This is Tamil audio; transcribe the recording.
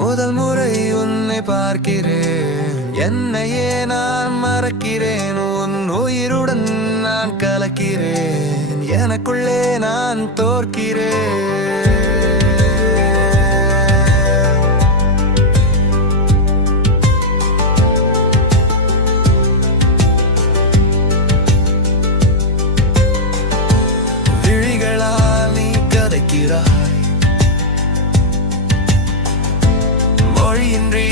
முதல் முறை உன்னை பார்க்கிறேன், என்னையே நான் மறக்கிறேன். உன் உயிருடன் நான் கலக்கிறேன், எனக்குள்ளே நான் தோற்கிறேன். விழிகளால் நீ கதைக்கிறாய், மொழியின்றி